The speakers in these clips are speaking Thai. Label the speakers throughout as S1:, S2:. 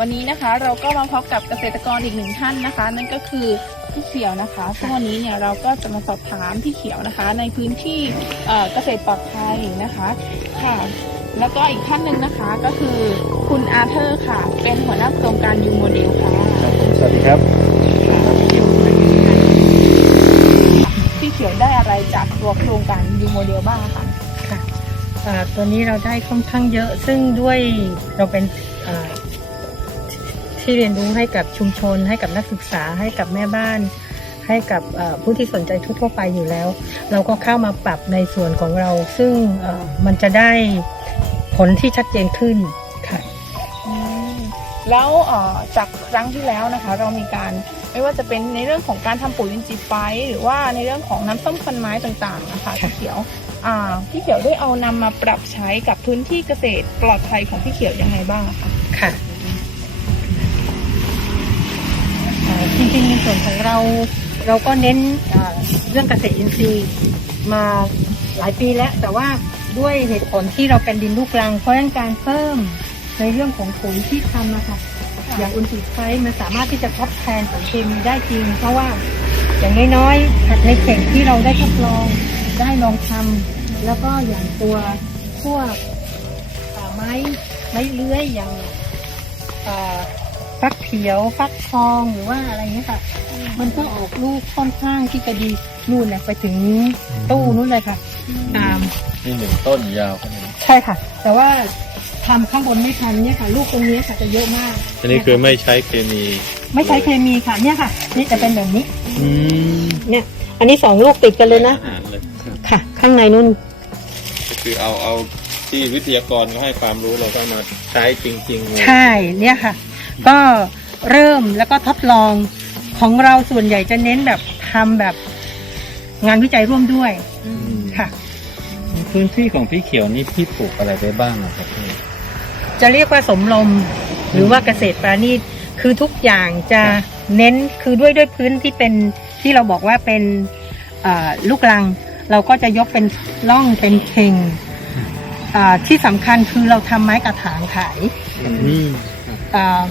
S1: วันนี้นะคะเราก็มาพบกับเกษตรกรอีกหนึ่งท่านนะคะ นั่นก็คือพี่เขียวนะคะซึ่งวันนี้เนี่ยเราก็จะมาสอบถามพี่เขียวนะคะ ในพื้นที่เอ่อเกษตรปลอดภัยนะคะค่ะแล้วก็อีกท่านหนึ่งนะคะก็คือคุณอาเธอร์ค่ะ เป็นหัวหน้าโครงการยูโมเดลค่ะ
S2: สวัสดีครับ
S1: พี่เขียวได้อะไรจากตัวโครงการยูโมเดลบ้างคะ
S3: ค่ะอ่า ตัวนี้เราได้ค่อนข้างเยอะ ซึ่งด้วยเราเป็นที่เรียนรู้ให้กับชุมชน ให้กับนักศึกษาให้กับแม่บ้าน ให้กับผู้ที่สนใจทั่วไปอยู่แล้ว เราก็เข้ามาปรับในส่วนของเรา ซึ่งมันจะได้ผลที่ชัดเจนขึ้นค่ะ
S1: แล้วจากครั้งที่แล้วนะคะ เรามีการ ไม่ว่าจะเป็นในเรื่องของการทำปุ๋ยอินทรีย์ไฟท์หรือว่าในเรื่องของน้ำส้มควันไม้ต่างๆนะคะ
S3: ค่ะ
S1: พี่เขียวอ่าพี่เขียวได้เอานำมาปรับใช้กับพื้นที่เกษตรปลอดภัยของพี่เขียวยังไงบ้างอะคะ
S3: ค่ะอ่าจริงๆในส่วนของเราเราก็เน้นอ่าเรื่องเกษตรอินทรีย์มาหลายปีแล้ว แต่ว่าด้วยเหตุผลที่เราเป็นดินลูกรังเพราะฉะนั้นการเพิ่มในเรื่องของปุ๋ยที่ทำนะคะ อย่างอุนติไฟมันสามารถที่จะทดแทนสารเคมีได้จริง เพราะว่าอย่างน้อยๆผักในเข่งที่เราได้ทดลองได้ลองทำแล้วก็อย่างตัวพวกอ่าไม้ไม้เลื้อยอย่างเอ่อฟักเขียวฟักทองหรือว่าอะไรเงี้ยค่ะ มันก็ออกลูกค่อนข้างที่จะดีนู่นเลยไปถึงตู้นู่นเลยค่ะ ตาม
S2: นี่หนึ่งต้นยาวขนาดนี้
S3: ใช่ค่ะ แต่ว่า ทำข้างบนไม่ทันเนี่ยค่ะ ลูกตรงนี้ค่ะจะเยอะมาก
S2: อันนี้คือไม่ใช้เคมี
S3: ไม่ใช้เคมีค่ะเนี่ยค่ะ นี่จะเป็นแบบนี้
S2: อืม
S3: เนี่ย อันนี้สองลูกติดกันเลยนะ
S2: อาหารเลยครับ
S3: ค่ะ ข้างในนู่น
S2: ก็คือเอาเอาที่วิทยากรเขาให้ความรู้เราก็มาใช้จริงๆเลย
S3: ใช่เนี่ยค่ะ ก็เริ่มแล้วก็ทดลองของเราส่วนใหญ่จะเน้นแบบทำแบบงานวิจัยร่วมด้วย
S2: อืม
S3: ค่ะ
S2: พื้นที่ของพี่เขียวนี่พี่ปลูกอะไรได้บ้างอะครับพี่
S3: จะเรียกว่าสมลม หรือว่าเกษตรปราณีตคือทุกอย่างจะเน้นคือด้วยด้วยพื้นที่เป็นที่เราบอกว่าเป็นเอ่อลูกรัง เราก็จะยกเป็นร่องเป็นเข่งอ่าที่สำคัญคือเราทำไม้กระถางขาย
S2: อืม
S3: อ่า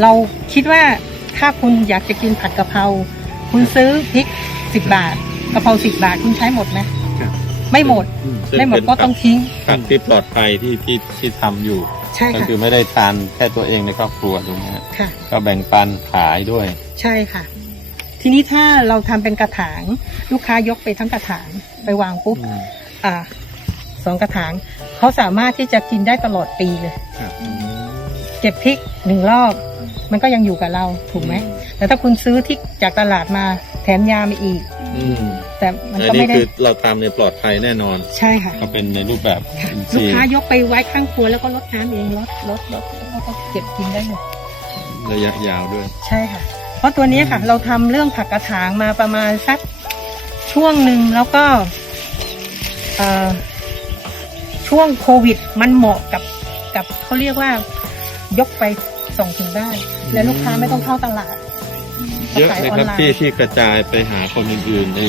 S3: เราคิดว่าถ้าคุณอยากจะกินผัดกะเพราคุณซื้อพริกสิบบาทกะเพราสิบบาทคุณใช้หมดไหม ไม่หมด
S2: ซึ่
S3: ไม่หมด
S2: เป็น
S3: ก็ต้องทิ้ง
S2: ผักที่ปลอดภัยที่ที่ที่ทำอยู่
S3: ใช่
S2: ก็
S3: ค่ะ
S2: คือไม่ได้ทานแค่ตัวเองในครอบครัวตรงนี้ฮะ
S3: ค่ะ
S2: ก็แบ่งปันขายด้วย
S3: ใช่ค่ะ ทีนี้ถ้าเราทำเป็นกระถาง ลูกค้ายกไปทั้งกระถางไปวางปุ๊บ
S2: อืม
S3: อ่าสองกระถางเขาสามารถที่จะกินได้ตลอดปีเลย
S2: ครับอืม
S3: เก็บพริกหนึ่งรอบ มันก็ยังอยู่กับเราถูกไหมแต่ถ้าคุณซื้อที่จากตลาดมาแถมยามาอีก
S2: อืม
S3: แต่มัน
S2: อัน
S3: ก็
S2: นี้
S3: ไม่ได้
S2: คือเราทำในยปลอดภัยแน่นอน
S3: ใช่ค่ะ
S2: ก็เป็นในรูปแบบ
S3: ค่ะ
S2: อินท
S3: ลูก
S2: รีย์
S3: ค้ายกไปไว้ข้างครัวแล้วก็ลดน้ำเองลดลดลดแล้วก็เก็บกินได้หมด
S2: ระยะยาวด้วย
S3: ใช่ค่ะ เพราะตัวนี้ค่ะ เราทำเรื่องผักกระถางมาประมาณสักช่วงหนึ่งแล้วก็เอ่อช่วงโควิดมันเหมาะกับกับเขาเรียกว่ายกไปส่งถึงได้และลูกค้าไม่ต้องเข้าตลาด
S2: เยอะ
S3: ขาย
S2: เลย
S3: ออน
S2: ครับ
S3: ไล
S2: ที่
S3: น์
S2: ที่กระจายไปหาคนอื่นๆใน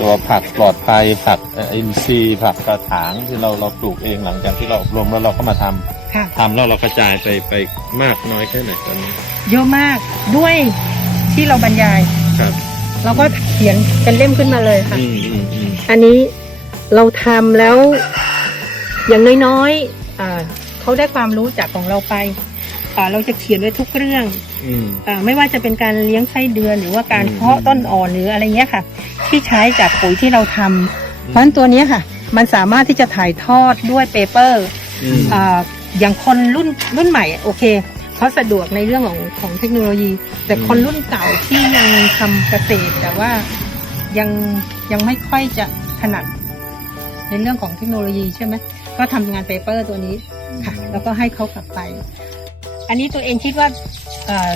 S2: ตัวผักปลอดภัยผักเอ่ออินทรีย์ผักกระถางที่เราเราปลูกเองหลังจากที่เราอบรมแล้วเราก็มาทำ
S3: ค่ะ
S2: ทำแล้วเรากระจายไปไปมากน้อยแค่ไหนตอนนี้
S3: เยอะมากด้วยที่เราบรรยาย
S2: ครับ
S3: เราก็เขียนเป็นเล่มขึ้นมาเลยค่ะ
S2: อืมอืมอืม
S3: อันนี้เราทำแล้ว อย่างน้อยๆอ่าเขาได้ความรู้จากของเราไปอ่า เราจะเขียนไว้ทุกเรื่อง
S2: อืม
S3: อาไม่ว่าจะเป็นการเลี้ยงไส้เดือนหรือว่าการ
S2: อืม
S3: เพาะต้นอ่อนหรืออะไรเงี้ยค่ะ ที่ใช้จากปุ๋ยที่เราทำเพราะฉะนั้นตัวเนี้ยค่ะ มันสามารถที่จะถ่ายทอดด้วยเปเปอร์
S2: อืม
S3: อ่าอย่างคนรุ่นรุ่นใหม่โอเคเขาสะดวกในเรื่องของของเทคโนโลยี แต่คนรุ่นเก่าที่ยังทำเกษตร แต่ว่ายังยังไม่ค่อยจะถนัดในเรื่องของเทคโนโลยีใช่ไหมก็ทำงานเปเปอร์ตัวนี้ค่ะ แล้วก็ให้เขากลับไป อันนี้ตัวเองคิดว่าเอ่อ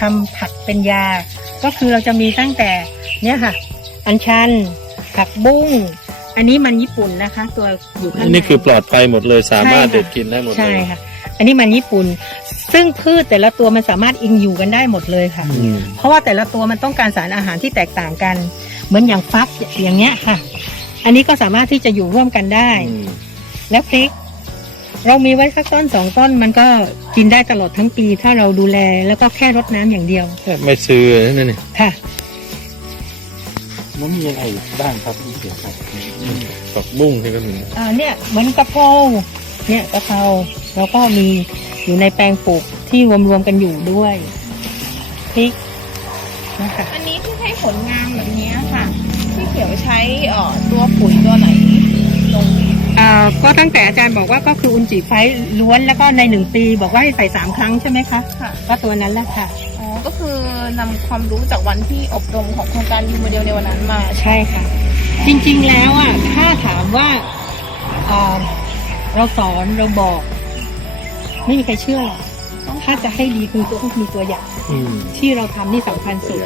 S3: ทำผักเป็นยา ก็คือเราจะมีตั้งแต่เนี่ยค่ะ อัญชัน ผักบุ้ง อันนี้มันญี่ปุ่นนะคะ ตัวอยู่ข้าง
S2: อัน
S3: ใน
S2: นี้คือปลอดภัยหมดเลยสามารถ
S3: ใช่ค่ะ
S2: เด็ดกินได้หมดเล
S3: ใช่
S2: ย
S3: ค่ะอันนี้มันญี่ปุ่น ซึ่งพืชแต่ละตัวมันสามารถอิงอยู่กันได้หมดเลยค่ะ
S2: อืม
S3: เพราะว่าแต่ละตัวมันต้องการสารอาหารที่แตกต่างกัน เหมือนอย่างฟักอย่างเงี้ยค่ะ อันนี้ก็สามารถที่จะอยู่ร่วมกันได้
S2: อืม
S3: และพริก เรามีไว้สักต้นสองต้นมันก็กินได้ตลอดทั้งปี ถ้าเราดูแลแล้วก็แค่รดน้ำอย่างเดียว
S2: ไม่ซื้อนั่นนี่
S3: ค่ะ
S4: แล้วมีอะไรอีกบ้างครับพี่เขียวครับ
S2: ผักบุ้งที่ก็มี
S3: อ่าเนี่ยเหมือนกะเพราเนี่ยกะเพราแล้วก็มีอยู่ในแปลงปลูกที่รวมๆกันอยู่ด้วยพริกนะคะ
S1: อันนี้ที่ให้ผลงามแบบนี้ค่ะพี่เขียวใช้เอ่อตัวปุ๋ยตัวไหนลง
S3: อ่าก็ตั้งแต่อาจารย์บอกว่าก็คืออุนจิไฟล้วนแล้วก็ในหนึ่งปี บอกว่าให้ใส่สามครั้งใช่ไหมคะ
S1: ค่ะ
S3: ก็ตัวนั้นแหละค่ะ
S1: อ๋อ ก็คือนำความรู้จากวันที่อบรมของโครงการยูโมเดลในวันนั้นมา
S3: ใช่ค่ะ จริงๆแล้วอะถ้าถามว่าอ่าเราสอนเราบอก ไม่มีใครเชื่อหรอกถ้าจะให้ดีคือต้องมีตัวอย่าง
S2: อืม
S3: ที่เราทำนี่สำคัญสุด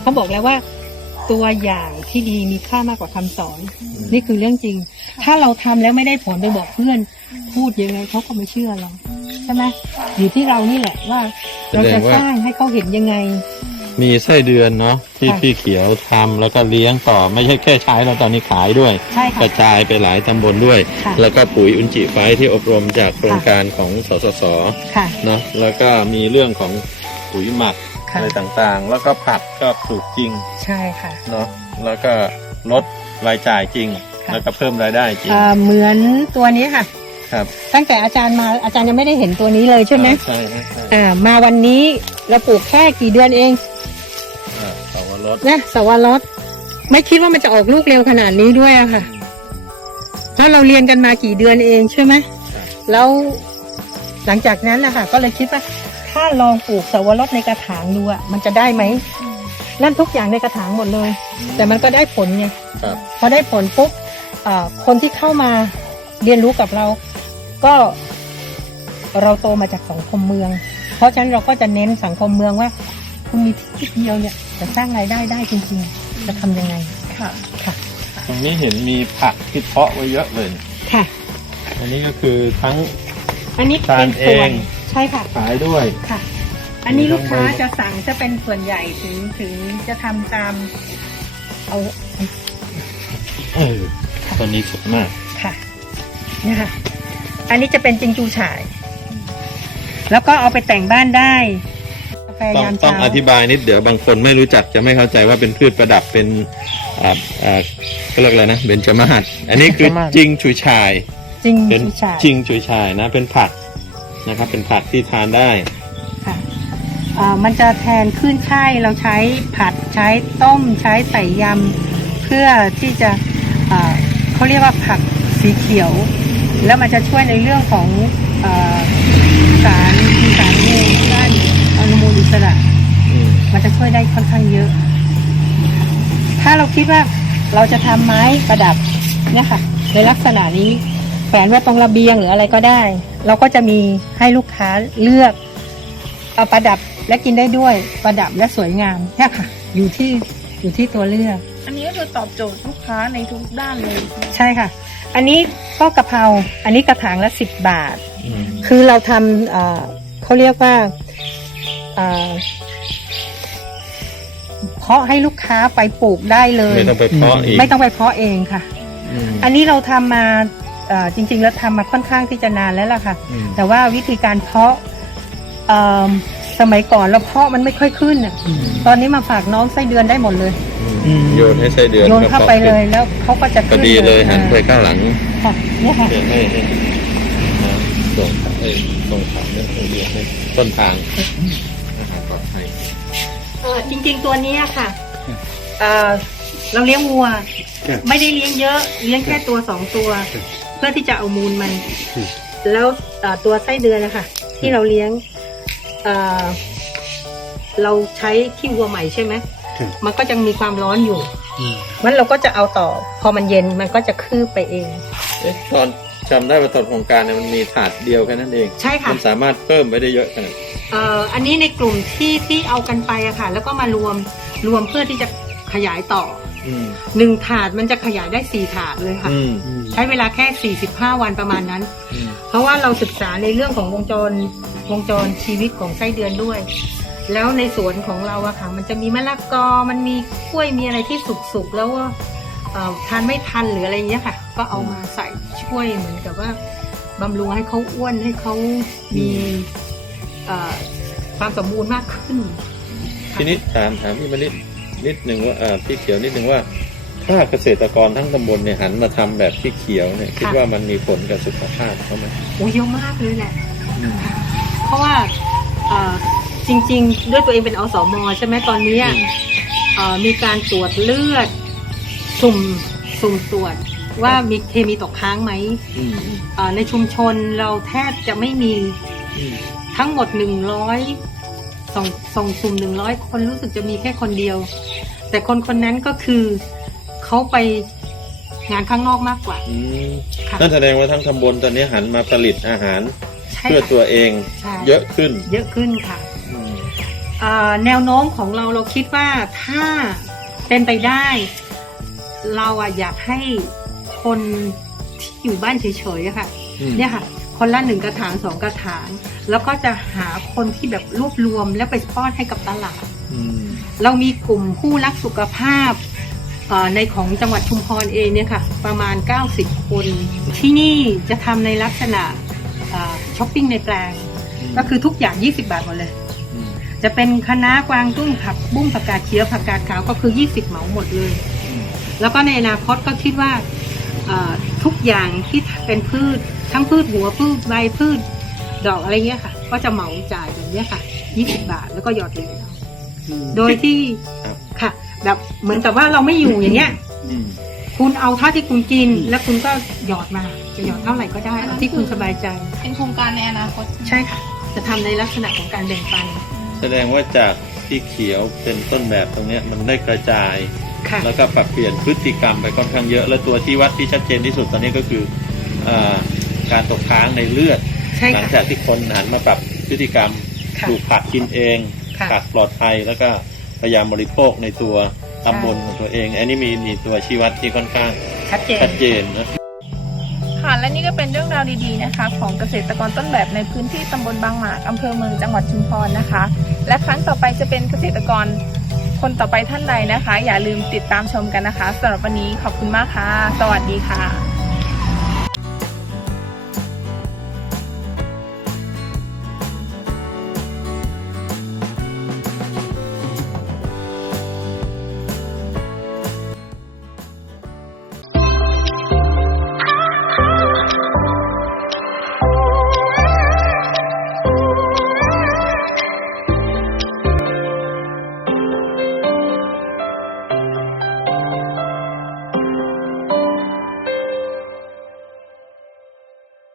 S3: เขาบอกแล้วว่า ตัวอย่างที่ดีมีค่ามากกว่าคำสอน นี่คือเรื่องจริง ถ้าเราทำแล้วไม่ได้ผลไปบอกเพื่อน พูดยังไงเขาก็ไม่เชื่อเราใช่ไหมอยู่ที่เรานี่แหละว่า เราจะสร้างให้เขาเห็นยังไง
S2: มีไส้เดือนเนาะที่
S3: ค่ะ
S2: พี่เขียวทำแล้วก็เลี้ยงต่อไม่ใช่แค่ใช้แล้วตอนนี้ขายด้วย
S3: ใช่
S2: ก
S3: ค่ะ
S2: ระจายไปหลายตำบลด้วย
S3: ค่ะ
S2: แล้วก็ปุ๋ยอุนจิไฟที่อบรมจากโครงการของสสส
S3: ค่ะ
S2: เนาะแล้วก็มีเรื่องของปุ๋ยหมัก
S3: ค่ะ
S2: อะไรต่างๆ แล้วก็ผักก็ปลูกจริง
S3: ใช่ค่ะ
S2: เนาะแล้วก็ลดรายจ่ายจริง
S3: ค่ะ
S2: แล้วก็เพิ่มรายได้จริง
S3: อ่าเหมือนตัวนี้ค่ะ
S2: ครับ
S3: ตั้งแต่อาจารย์มาอาจารย์ยังไม่ได้เห็นตัวนี้เลยใช่ไหม
S2: ใช่ใช่ใช่
S3: อ่ามาวันนี้เราปลูกแค่กี่เดือนเอง
S2: อ่าสวรส
S3: นะสวรสไม่คิดว่ามันจะออกลูกเร็วขนาดนี้ด้วยอะค่ะแล้วเราเรียนกันมากี่เดือนเองใช่ไหม
S2: ครับ
S3: แล้วหลังจากนั้นนะคะก็เลยคิดว่า ถ้าลองปลูกสวรสในกระถางดูอะมันจะได้ไหมนั่นทุกอย่างในกระถางหมดเลย แต่มันก็ได้ผลไง
S2: ครับ
S3: พอได้ผลปุ๊บอ่าคนที่เข้ามาเรียนรู้กับเรา ก็เราโตมาจากสังคมเมือง เพราะฉะนั้นเราก็จะเน้นสังคมเมืองว่า คุณมีที่เดียวเนี่ยจะสร้างรายได้ได้จริงๆ จะทำยังไง
S1: ค่ะ
S3: ค่ะ
S2: ตรงนี้เห็นมีผักที่เพาะไว้เยอะเลย
S3: ค่ะ
S2: อันนี้ก็คือทั้ง
S3: อันนี้
S2: ทา
S3: เป็นน
S2: เอ
S3: ส่วน
S2: ง
S3: ใช่ค่ะ
S2: ขายด้วย
S3: ค่ะ อันนี้
S2: มี
S3: ลู
S2: ทั้
S3: ก
S2: ง
S3: ค้า
S2: ใบ
S3: จะสั่งจะเป็นส่วนใหญ่ถึงถึงจะทำตาม เอา
S2: เออตัวนี้สวยมาก
S3: ค่ะเนี่ยค่ะ อันนี้จะเป็นจิงจูฉ่าย แล้วก็เอาไปแต่งบ้านได้กาแฟ
S2: ต้อง
S3: ยาม
S2: ต้อง
S3: เช้า
S2: อธิบายนิดเดี๋ยวบางคนไม่รู้จักจะไม่เข้าใจว่าเป็นพืชประดับเป็นอ่าอ่าเขาเรียกอะไรนะเบญจมาศอันนี้คือ
S3: เบญจมาศ
S2: จริงฉุยชาย
S3: จริง
S2: เป็น
S3: จูฉ่าย
S2: จริงฉุยชายนะเป็นผัก นะครับ เป็นผักที่ทานได้
S3: ค่ะอ่ามันจะแทนขึ้นช่ายเราใช้ผัดใช้ต้มใช้ใส่ยำเพื่อที่จะอ่าเขาเรียกว่าผักสีเขียว แล้วมันจะช่วยในเรื่องของอาสารมีสารในด้านอนุมูลอิสระ
S2: อืม
S3: มันจะช่วยได้ค่อนข้างเยอะ ถ้าเราคิดว่าเราจะทำไม้ประดับเนี่ยค่ะ ในลักษณะนี้แขวนไว้ตรงระเบียงหรืออะไรก็ได้ เราก็จะมีให้ลูกค้าเลือกเอาประดับและกินได้ด้วยประดับและสวยงามเนี่ยค่ะ อยู่ที่อยู่ที่ตัวเลือก
S1: อันนี้ก็คือตอบโจทย์ลูกค้าในทุกด้านเลย
S3: ใช่ค่ะ อันนี้ก็กะเพราอันนี้กระถางละสิบบาท
S2: อืม
S3: คือเราทำเอ่อเขาเรียกว่าเอ่อเพาะให้ลูกค้าไปปลูกได้เลย
S2: ไม่ต้องไปเพาะอีก
S3: ไม่ต้องไปเพาะเองค่ะ
S2: อืม
S3: อันนี้เราทำมาเอ่อจริง ๆ แล้วทำมาค่อนข้างที่จะนานแล้วล่ะค่ะ
S2: อืม
S3: แต่ว่าวิธีการเพาะเอิ่มสมัยก่อนเราเพาะมันไม่ค่อยขึ้นน่ะตอนนี้มาฝากน้องไส้เดือนได้หมดเลย
S2: อืม โยนให้ไส้เดือน
S3: โยนเข้าไปเลยแล้วเขาก็จะ
S2: ก็
S3: ขึ้น
S2: ดีเลยหันไป
S3: อ่า
S2: ข้างหลัง
S3: ค่ะเนี่ยค่ะ
S2: เพื่อให้ให้น้ำส่งเอ้ยส่งผ่านเนี่ยเรียกให้ต้นทางอาหารปลอดภัย
S3: เอ่อจริงๆตัวเนี้ยค่ะเอ่อเราเลี้ยงวัวไม่ได้เลี้ยงเยอะ เลี้ยงแค่ตัวสองตัว เพื่อที่จะเอามูลมัน แล้วเอ่อตัวไส้เดือนนะคะที่เราเลี้ยงเอ่อเราใช้ขี้วัวใหม่ใช่ไหม
S4: ครับ
S3: มันก็จะมีความร้อนอยู่มันเราก็จะเอาต่อ พอมันเย็นมันก็จะคืบไปเอง
S2: เอ๊ะตอนจำได้ว่าตอนโครงการเนี่ยมันมีถาดเดียวแค่นั้นเอง
S3: ใช่ค่ะ
S2: มันสามารถเพิ่มไปได้เยอะขนาด
S3: เอ่ออันนี้ในกลุ่มที่ที่เอากันไปอะค่ะ แล้วก็มารวมรวมเพื่อที่จะขยายต่อ
S2: อืม
S3: หนึ่งถาดมันจะขยายได้สี่ถาดเลยค่ะ
S2: อืม
S3: ใช้เวลาแค่ 45 วันประมาณนั้น
S2: อืม
S3: เพราะว่าเราศึกษาในเรื่องของวงจรวงจรชีวิตของไส้เดือนด้วย แล้วในสวนของเราอะค่ะ มันจะมีมะละกอ มันมีกล้วยมีอะไรที่สุกๆแล้วว่าเอ่อทานไม่ทันหรืออะไรเงี้ยค่ะ ก็เอามาใส่ช่วยเหมือนกับว่าบำรุงให้เขาอ้วนให้เขามีเอ่อความสมบูรณ์มากขึ้น
S2: ทีนี้ถามถามพี่มานิด นิดหนึ่งว่าอ่าพี่เขียวนิดหนึ่งว่า ถ้าเกษตรกรทั้งตำบลเนี่ยหันมาทำแบบพี่เขียวเนี่ยคิดว่ามันมีผลกับสุขภาพเขาไหม
S3: โอ้เยอะมากเลยแหละเพราะว่าเอ่อจริง ๆ ด้วยตัวเองเป็นอสมใช่ไหมตอนเนี้ยเอ่อมีการตรวจเลือดสุ่มสุ่มตรวจว่ามีเคมีตกค้างไหม
S2: อืมอืม
S3: เอ่อในชุมชนเราแทบจะไม่มี
S2: อืม
S3: ทั้งหมดหนึ่งร้อยส่งส่งสุ่มหนึ่งร้อยคนรู้สึกจะมีแค่คนเดียว แต่คนคนนั้นก็คือเขาไปงานข้างนอกมากกว่า
S2: อืม
S3: ค่ะ
S2: นั่นแสดงว่าทั้งตำบลตอนนี้หันมาผลิตอาหาร
S3: ใช่
S2: เพื่อ
S3: ค่ะ
S2: ตัวเอง
S3: ใช่
S2: เยอะขึ้น
S3: เยอะขึ้นค่ะ
S2: อืม
S3: อ่าแนวโน้มของเราเราคิดว่าถ้าเป็นไปได้ เราอะอยากให้คนที่อยู่บ้านเฉยๆอะค่ะ
S2: อืม
S3: เนี่ยค่ะ คนละหนึ่งกระถางสองกระถาง แล้วก็จะหาคนที่แบบรวบรวมแล้วไปป้อนให้กับตลาด
S2: อืม
S3: เรามีกลุ่มผู้รักสุขภาพเอ่อในของจังหวัดชุมพรเองเนี่ยค่ะประมาณ 90 คน ที่นี่จะทำในลักษณะช้อปปิ้งในแปลง ก็คือทุกอย่าง 20 บาทหมดเลย
S2: ม
S3: จะเป็นคะน้ากวางตุ้งผักบุ้งผักกาดเขียวผักกาดขาวก็คือ 20 เหมาหมดเลย
S2: อืม
S3: แล้วก็ในอนาคตก็คิดว่าเอ่อทุกอย่างที่เป็นพืชทั้งพืชหัวพืชใบพืชดอกอะไรเงี้ยค่ะ ก็จะเหมาจ่ายแบบเนี้ยค่ะ 20 บาทแล้วก็หยอดเหรียญเอาโดยที่
S2: ครับ
S3: ค่ะ แบบเหมือนกับว่าเราไม่อยู่อย่างเงี้ย
S2: อืม
S3: คุณเอาเท่าที่คุณกิน แล้วคุณก็หยอดมา จะหยอดเท่าไหร่ก็ได้เอาที่คุณสบายใจ
S1: เป็นโครงการในอนาคต
S3: ใช่ค่ะ จะทำในลักษณะของการแบ่งปัน
S2: แสดงว่าจากพี่เขียวเป็นต้นแบบตรงเนี้ยมันได้กระจาย
S3: ค่ะ
S2: แล้วก็ปรับเปลี่ยนพฤติกรรมไปค่อนข้างเยอะ และตัวที่วัดที่ชัดเจนที่สุดตอนนี้ก็คืออาการตกค้างในเลือด
S3: ใช่
S2: หลัง
S3: ค่ะ
S2: จากที่คนหันมาปรับพฤติกรรม
S3: ค่ะ
S2: ปลูกผักกินเอง
S3: ค่ะ
S2: ผักปลอดภัยแล้วก็พยายามบริโภคในตัวตำบลของตัวเอง อันนี้มีมีตัวชี้วัดที่ค่อนข้าง
S3: ชัดเจน
S2: ชัดเจนนะ
S1: ค่ะและนี่ก็เป็นเรื่องราวดีๆนะคะ ของเกษตรกรต้นแบบในพื้นที่ตำบลบางหมากอำเภอเมืองจังหวัดชุมพรนะคะ และครั้งต่อไปจะเป็นเกษตรกรคนต่อไปท่านใดนะคะ อย่าลืมติดตามชมกันนะคะสำหรับวันนี้ขอบคุณมากค่ะ สวัสดีค่ะ